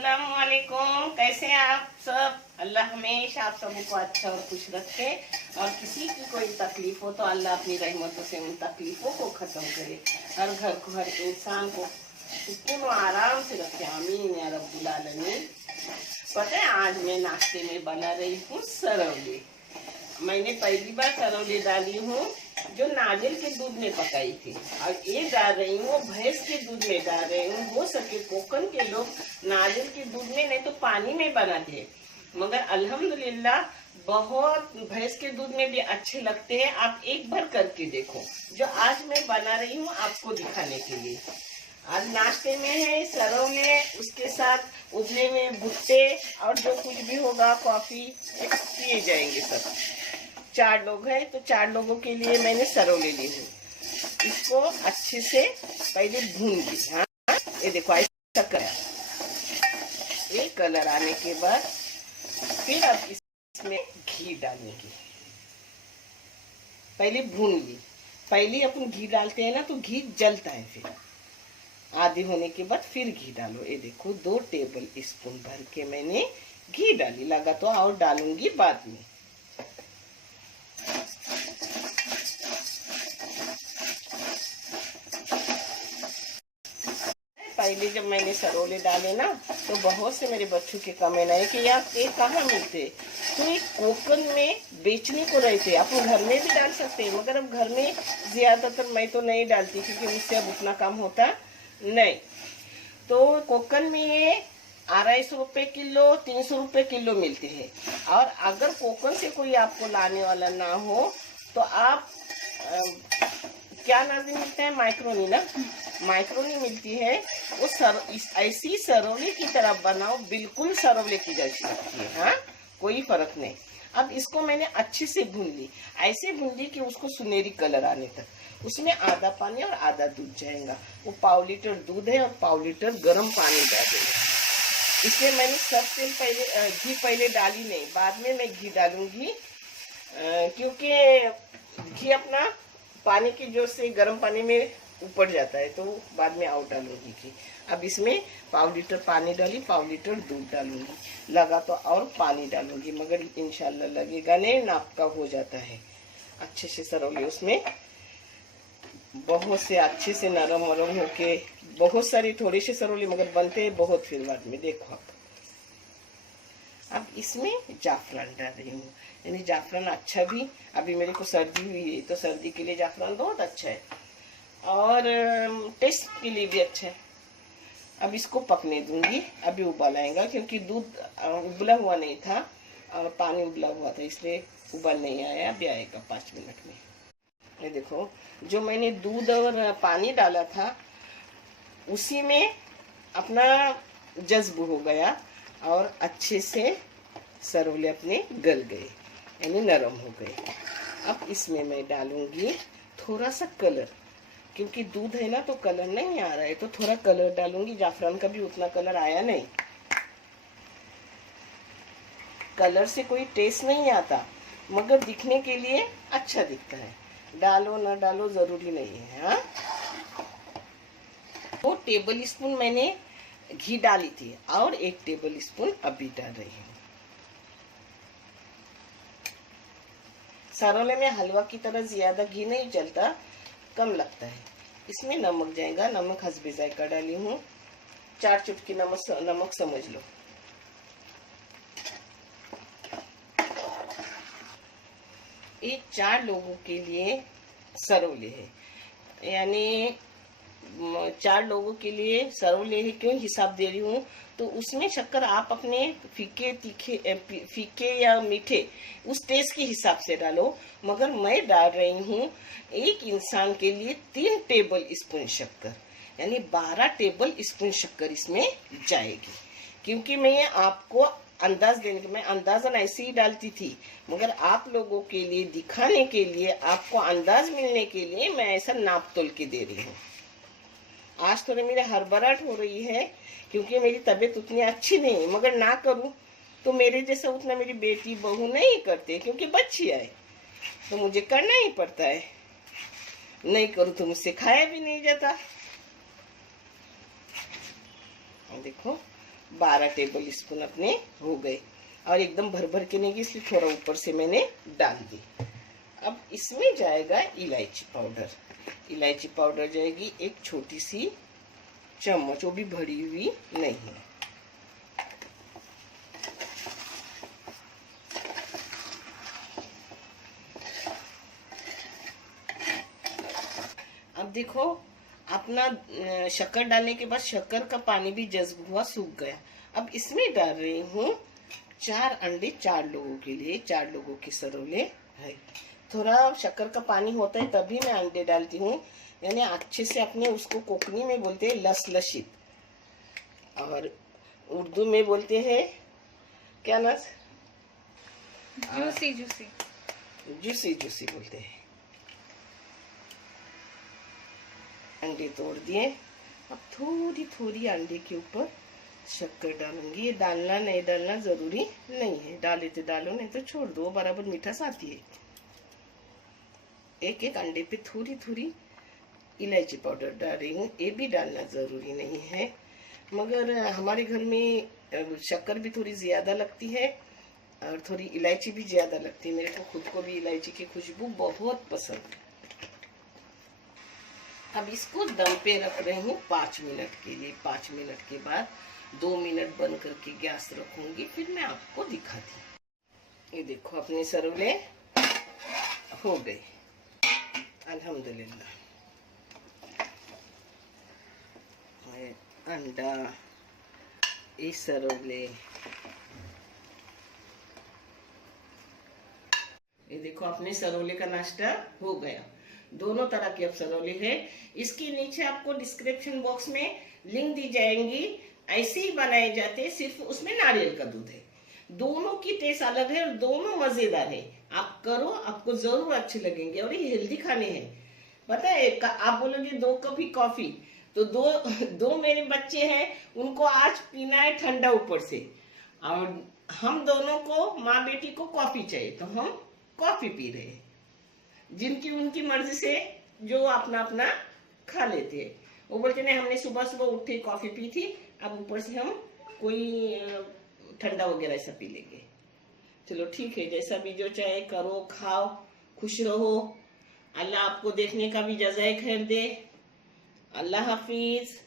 अस्सलामुअलैकुम। कैसे हैं आप सब? अल्लाह हमेशा आप सबको अच्छा और खुश रखे, और किसी की कोई तकलीफ हो तो अल्लाह अपनी रहमतों से उन तकलीफों को ख़त्म करे, हर घर को, हर इंसान को सुकून और आराम से रखे। आमीन या रब्बुल आलमीन। पता है, आज मैं नाश्ते में बना रही हूँ सरौली। मैंने पहली बार सरौली डाली हूँ जो नारियल के दूध में पकाई थी, और ये डाल रही हूँ भैंस के दूध में डाल रही हूँ। हो सके कोकन के लोग नारियल के दूध में नहीं तो पानी में बनाते हैं, मगर अल्हम्दुलिल्लाह बहुत भैंस के दूध में भी अच्छे लगते हैं। आप एक बार करके देखो, जो आज मैं बना रही हूँ आपको दिखाने के लिए। आज नाश्ते में है सरौले, उसके साथ उबले हुए भुट्टे और जो कुछ भी होगा कॉफी पिए जाएंगे सब। 4 लोग हैं तो 4 लोगों के लिए मैंने सरौले ली हूँ। इसको अच्छे से पहले भून ली। हाँ, ये देखो ऐसा कलर, ये कलर आने के बाद फिर अब इसमें घी डालने की। पहले भून ली, पहले अपन घी डालते हैं ना तो घी जलता है, फिर आधी होने के बाद फिर घी डालो। ये देखो 2 टेबल स्पून भर के मैंने घी डाली, लगा तो और डालूंगी बाद में। पहले जब मैंने सरौले डाले ना तो बहुत से मेरे बच्चों के कमेंट आए कि यार ये कहाँ मिलते, तो ये कोकन में बेचने को रहते। आप घर में भी डाल सकते हैं, मगर अब घर में ज्यादातर मैं तो नहीं डालती क्योंकि मुझसे अब उतना काम होता नहीं। तो कोकन में ये 250 रुपये किलो, 300 रुपये किलो मिलते हैं। और अगर कोकन से कोई आपको लाने वाला ना हो तो आप क्या नाजी मिलता है, माइक्रोनी ना, माइक्रोनी मिलती है। वो ऐसी सरौले की तरह बनाओ, बिल्कुल सरौले की जैसी लगती है। हाँ, कोई फर्क नहीं। अब इसको मैंने अच्छे से भून ली, ऐसे भून ली कि उसको सुनहरी कलर आने तक। उसमें आधा पानी और आधा दूध जाएगा। वो 1/2 लीटर दूध है और 1/2 लीटर गर्म पानी डाल देगा। इसलिए मैंने सबसे पहले घी पहले डाली नहीं, बाद में मैं घी डालूंगी, क्योंकि घी अपना पानी की जोर से गर्म पानी में ऊपर जाता है, तो बाद में आउट डालूंगी घी। अब इसमें 1/2 लीटर पानी डाली, 1/2 लीटर दूध डालूंगी, लगा तो और पानी डालूंगी, मगर इंशाल्लाह लगेगा नहीं, नाप का हो जाता है। अच्छे से सरौले उसमें बहुत से अच्छे से नरम वरम होके, बहुत सारी थोड़ी सी सरौली मगर बनते हैं बहुत। फिर बाद में देखो आप, अब इसमें जाफरान डाल रही हूँ, यानी जाफरान अच्छा भी, अभी मेरे को सर्दी हुई है तो सर्दी के लिए जाफरान बहुत अच्छा है और टेस्ट के लिए भी अच्छा है। अब इसको पकने दूंगी, अभी उबाल आएगा क्योंकि दूध उबला हुआ नहीं था और पानी उबला हुआ था, इसलिए उबाल नहीं आया। अभी आएगा 5 मिनट में। ये देखो, जो मैंने दूध और पानी डाला था उसी में अपना जज्ब हो गया और अच्छे से सरौले अपने गल गए, यानी नरम हो गए। अब इसमें मैं डालूंगी थोड़ा सा कलर, क्योंकि दूध है ना तो कलर नहीं आ रहा है, तो थोड़ा कलर डालूंगी। जाफरान का भी उतना कलर आया नहीं, कलर से कोई टेस्ट नहीं आता, मगर दिखने के लिए अच्छा दिखता है। डालो ना डालो जरूरी नहीं है। हाँ, 2 टेबल स्पून मैंने घी डाली थी और 1 टेबल स्पून अभी डाल रही हूँ। सरौले में हलवा की तरह ज्यादा घी नहीं चलता, कम लगता है। इसमें नमक जाएगा, नमक हस्बे जायका डाली हूँ, 4 चुटकी नमक समझ लो। ये 4 लोगों के लिए सरौले है, यानी 4 लोगों के लिए सरौले है। क्यों हिसाब दे रही हूँ, तो उसमें शक्कर आप अपने फीके तीखे फीके या मीठे उस टेस्ट के हिसाब से डालो, मगर मैं डाल रही हूँ एक इंसान के लिए 3 टेबल स्पून शक्कर, यानी 12 टेबल स्पून शक्कर इसमें जाएगी। क्योंकि मैं आपको अंदाज देने के, मैं अंदाजन ऐसे ही डालती थी, मगर आप लोगों के लिए दिखाने के लिए, आपको अंदाज मिलने के लिए मैं ऐसा नाप तोल के दे रही हूँ। आज थोड़ी मेरे हड़बड़ाहट हो रही है क्योंकि मेरी तबीयत उतनी अच्छी नहीं, मगर ना करूँ तो मेरे जैसा उतना मेरी बेटी बहू नहीं करते, क्योंकि बच्ची आए तो मुझे करना ही पड़ता है, नहीं करूँ तो मुझसे खाया भी नहीं जाता। देखो 12 टेबल स्पून अपने हो गए, और एकदम भर भर के नहीं की, इसलिए थोड़ा ऊपर से मैंने डाल दी। अब इसमें जाएगा इलायची पाउडर। इलायची पाउडर जाएगी एक छोटी सी चम्मच, वो भी भरी हुई नहीं है। अब देखो अपना शक्कर डालने के बाद शक्कर का पानी भी जज्ब हुआ, सूख गया। अब इसमें डाल रही हूँ 4 अंडे, 4 लोगों के लिए, 4 लोगों के सरोले है। थोड़ा शक्कर का पानी होता है तभी मैं अंडे डालती हूँ, यानी अच्छे से अपने उसको कोकनी में बोलते हैं लसलसित, और उर्दू में बोलते हैं क्या ना, जूसी जूसी जूसी जूसी बोलते हैं। अंडे तोड़ दिए। अब थोड़ी थोड़ी अंडे के ऊपर शक्कर डालूंगी। ये डालना नहीं डालना जरूरी नहीं है, डाले तो डालो नहीं तो छोड़ दो, बराबर मीठास आती है। एक एक अंडे पे थोड़ी थोड़ी इलायची पाउडर डाल रही हूँ, ये भी डालना जरूरी नहीं है, मगर हमारे घर में शक्कर भी थोड़ी ज्यादा लगती है और थोड़ी इलायची भी ज्यादा लगती है। मेरे को खुद को भी इलायची की खुशबू बहुत पसंद है। अब इसको दम पे रख रही हूँ 5 मिनट के लिए। 5 मिनट के बाद 2 मिनट बंद करके गैस रखूंगी, फिर मैं आपको दिखाती हूँ। ये देखो अपने सरोले हो गए अल्हम्दुलिल्लाह। अंडा, ये सरोले, ये देखो अपने सरोले का नाश्ता हो गया। दोनों तरह के अब सरोले है। इसके नीचे आपको डिस्क्रिप्शन बॉक्स में लिंक दी जाएंगी। ऐसे ही बनाए जाते हैं, सिर्फ उसमें नारियल का दूध है। दोनों की टेस्ट अलग है और दोनों मजेदार है। आप करो, आपको जरूर अच्छे लगेंगे और ये हेल्दी खाने हैं। पता है, आप बोलोगे 2 कप ही कॉफी, तो दो मेरे बच्चे हैं, उनको आज पीना है ठंडा ऊपर से, और हम दोनों को, माँ बेटी को कॉफी चाहिए, तो हम कॉफी पी रहे हैं। जिनकी उनकी मर्जी से जो अपना अपना खा लेते हैं। वो बोलते नहीं, हमने सुबह सुबह उठे कॉफी पी थी, अब ऊपर से हम कोई ठंडा वगैरह ऐसा पी लेंगे। चलो ठीक है, जैसा भी जो चाहे करो, खाओ, खुश रहो। अल्लाह आपको देखने का भी जज़ाए खैर दे। अल्लाह हाफिज।